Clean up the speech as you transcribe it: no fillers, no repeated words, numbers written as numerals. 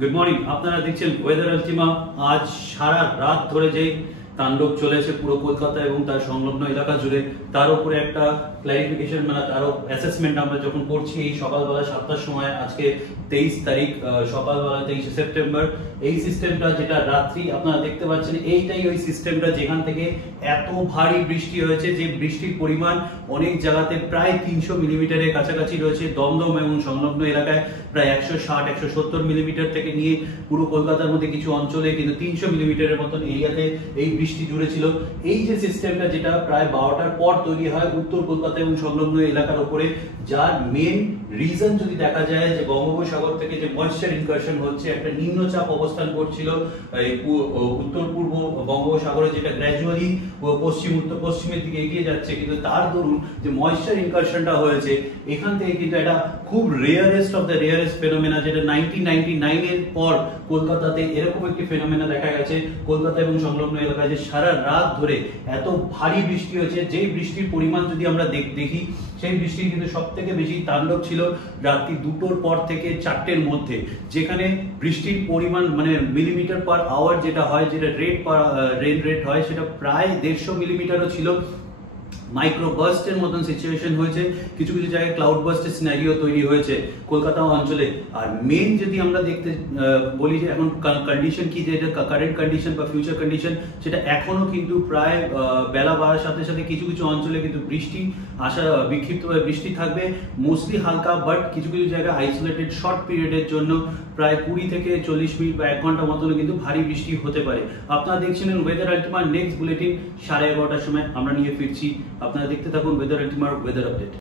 Good morning. আপনারা দেখছেন weather Ultima. আজ সারা রাত ধরে যে তাণ্ডব চলেছে পুরো কলকাতা এবং তার সংলগ্ন এলাকা জুড়ে, তার উপরে একটা ক্লারিফিকেশন মানে তারও অ্যাসেসমেন্ট আমরা যখন করছি এই সকালবেলা 7টার সময়, আজকে 23 তারিখ সকালবেলা 23শে সেপ্টেম্বর। এই সিস্টেমটা যেটা রাত্রি আপনারা দেখতে পাচ্ছেন, এইটাই ওই সিস্টেমটা যেখান থেকে এত ভারী বৃষ্টি হয়েছে, যে বৃষ্টির পরিমাণ অনেক জায়গাতে প্রায় 300 মিলিমিটারের কাছাকাছি রয়েছে। দমদম এবং সংলগ্ন এলাকায় প্রায় 160-170 মিলিমিটার থেকে নিয়ে পুরো কলকাতার মধ্যে কিছু অঞ্চলে কিন্তু 300 মিলিমিটারের মতন এরিয়াতে এই বৃষ্টি জুড়ে ছিল। এই যে সিস্টেমটা যেটা প্রায় 12টার পর তৈরি হয় উত্তর কলকাতা এবং সংলগ্ন এলাকার উপরে, যার মেন রিজন যদি দেখা যায় যে বঙ্গোপসাগর থেকে যে ময়েশ্চার ইনকারশন হচ্ছে, একটা নিম্নচাপ অবস্থান করছিল উত্তর পূর্ব বঙ্গোপসাগরে, যেটা গ্র্যাজুয়ালি উত্তর পশ্চিমের দিকে এগিয়ে যাচ্ছে, কিন্তু তার দরুন যে ময়েশ্চার ইনকারশনটা হয়েছে এখান থেকে কিন্তু এটা খুব rarest of the rarest phenomena, যেটা 1999 এর পর কলকাতাতে এরকম একটি ফেনোমেনা দেখা গেছে। কলকাতা এবং সংলগ্ন এলাকায় যে সারা রাত ধরে এত ভারী বৃষ্টি হয়েছে, যেই বৃষ্টির পরিমাণ যদি আমরা দেখি, সেই বৃষ্টির কিন্তু সব থেকে বেশি তাণ্ডব ছিল রাত্রি 2টোর পর থেকে 4টের মধ্যে, যেখানে বৃষ্টির পরিমাণ মানে মিলিমিটার পার আওয়ার যেটা হয়, যেটা রেন রেট হয়, সেটা প্রায় 150 মিলিমিটারও ছিল। মাইক্রো বার্স্টের মতন সিচুয়েশন হয়েছে, কিছু কিছু জায়গায় ক্লাউড বার্স্টের সিনারিও তৈরি হয়েছে কলকাতা অঞ্চলে। আর মেন যদি আমরা দেখতে বলি যে এখন কন্ডিশন কি, যে এটা কারেন্ট কন্ডিশন বা ফিউচার কন্ডিশন, সেটা এখনো কিন্তু প্রায় বেলা বাড়ার সাথে সাথে কিছু কিছু অঞ্চলে কিন্তু বৃষ্টি বিক্ষিপ্তভাবে বৃষ্টি থাকবে, মোস্টলি হালকা, বাট কিছু কিছু জায়গায় আইসোলেটেড শর্ট পিরিয়ডের জন্য প্রায় 20 থেকে 40 মিনিট বা 1 ঘন্টা মতন কিন্তু ভারী বৃষ্টি হতে পারে। আপনারা দেখছিলেন ওয়েদার আলটিমা। নেক্সট বুলেটিন 11:30টার সময় আমরা নিয়ে ফিরছি। আপনারা দেখতে থাকুন ওয়েদার আলটিমার ওয়েদার আপডেট।